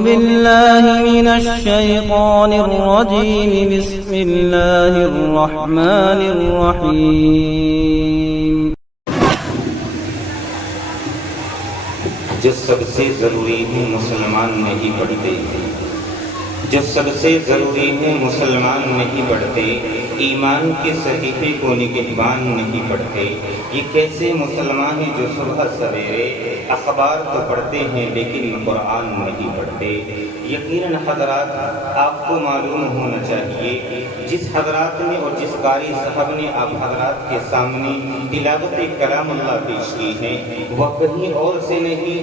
بالله من الشيطان الرجيم بسم الله الرحمن الرحيم جو سب سے ضروری ہے مسلمان نہیں پڑھتے، جو سب سے ضروری ہے مسلمان نہیں پڑھتے، ایمان کے صحیفے کو نگہبان نہیں پڑھتے۔ یہ کیسے مسلمان ہیں جو صبح سویرے اخبار تو پڑھتے ہیں لیکن قرآن نہیں پڑھتے؟ یقیناً حضرات آپ کو معلوم ہونا چاہیے، جس حضرات نے اور جس قاری صاحب نے آپ حضرات کے سامنے تلاوت کلام اللہ پیش کی ہے، وہ کہیں اور سے نہیں،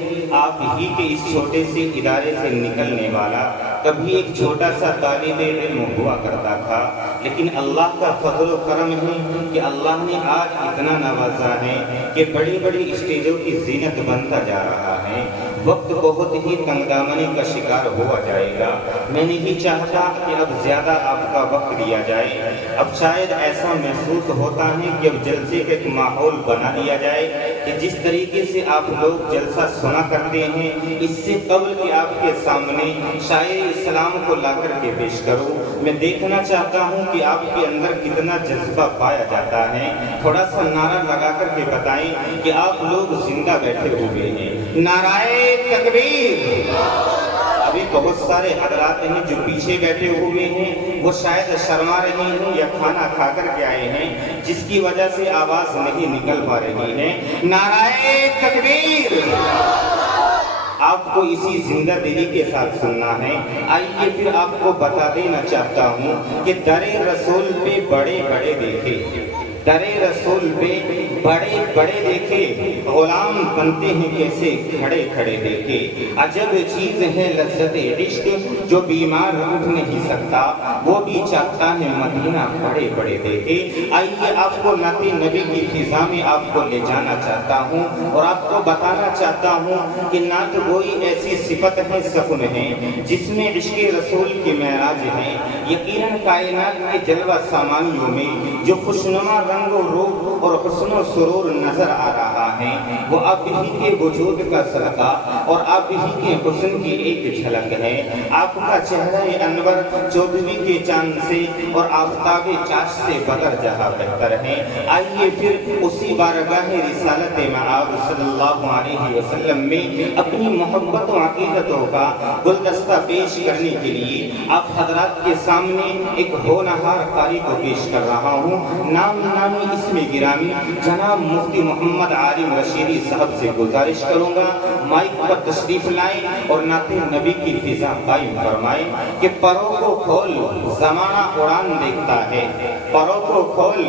آپ ہی کے اس چھوٹے سے ادارے سے نکلنے والا کبھی ایک چھوٹا سا طالب علم ہوا کرتا تھا، لیکن اللہ کا فضل و کرم ہے کہ اللہ نے آج اتنا نوازا ہے کہ بڑی بڑی اسٹیجوں کی زینت بنتا جا رہا ہے۔ وقت بہت ہی تنگ دامنی کا شکار ہوا جائے گا۔ میں نہیں چاہتا کہ اب زیادہ آپ کا وقت لیا جائے۔ اب شاید ایسا محسوس ہوتا ہے کہ اب جلسے کا ایک ماحول بنا لیا جائے کہ جس طریقے سے آپ لوگ جلسہ سنا کرتے ہیں، اس سے قبل کہ آپ کے سامنے شاعر اسلام کو لا کر کے پیش کروں، میں دیکھنا چاہتا ہوں کہ آپ کے اندر کتنا جذبہ پایا جاتا ہے۔ تھوڑا سا نعرہ لگا کر کے بتائیں کہ آپ لوگ زندہ بیٹھے ہوئے ہیں۔ نعرہ تکبیر! ابھی بہت سارے حضرات ہیں جو پیچھے بیٹھے ہوئے ہیں، وہ شاید شرما رہے ہیں یا کھانا کھا کر کے آئے ہیں، جس کی وجہ سے آواز نہیں نکل پا رہی ہے۔ نعرہ تکبیر! آپ کو اسی زندہ دلی کے ساتھ سننا ہے۔ آئیے پھر آپ کو بتا دینا چاہتا ہوں کہ در رسول پہ بڑے بڑے دیکھے، در رسول پہ بڑے بڑے دیکھے، غلام بنتے ہیں کیسے کھڑے کھڑے دیکھے۔ عجب چیز ہے لذت عشق، جو بیمار اٹھ نہیں سکتا وہ بھی چاہتا ہے مدینہ بڑے بڑے دیکھے۔ آئیے آپ کو نعت نبی کی فضا میں آپ کو لے جانا چاہتا ہوں اور آپ کو بتانا چاہتا ہوں کہ نعت گوئی ایسی صفت ہے، سکون ہے، جس میں عشق رسول کی معراج ہے۔ یقیناً کائنات کے جلوہ سامانیوں میں جو خوشنما رنگ و روپ اور حسن و سرور نظر آ رہا ہے، وہ آپ ہی کے وجود کا صدقہ اور آپ ہی کے حسن کی ایک جھلک ہے۔ آپ کا چہرہ انور 14ویں کے چاند سے اور آفتاب چاش سے بدر جہاں بہتر ہے۔ آئیے پھر اسی بارگاہ رسالت مآب صلی اللہ علیہ وسلم میں اپنی محبت و عقیدتوں کا گلدستہ پیش کرنے کے لیے آپ حضرات کے سامنے ایک ہونہار قاری کو پیش کر رہا ہوں۔ نام نامی اسم گرامی جناب مفتی محمد عالم رشیدی صاحب سے گزارش کروں گا مائک پر تشریف لائیں اور نعت نبی کی فضا قائم فرمائیں کہ پروں کو کھول زمانہ اڑان دیکھتا ہے، پروں کو کھول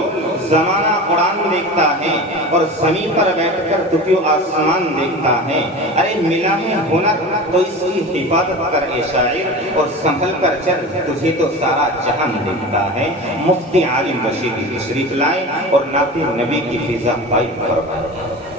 زمانہ اڑان دیکھتا ہے اور زمین پر بیٹھ کر تو کیوں آسمان دیکھتا ہے۔ ارے ملا ہے ہنر تو اس کی حفاظت کر اے شاعر، اور سنبھل کر چل تجھے تو سارا جہان دیکھتا ہے۔ مفتی عالم رشیدی تشریف لائیں اور نعت نبی کی فضا قائم فرمائیں۔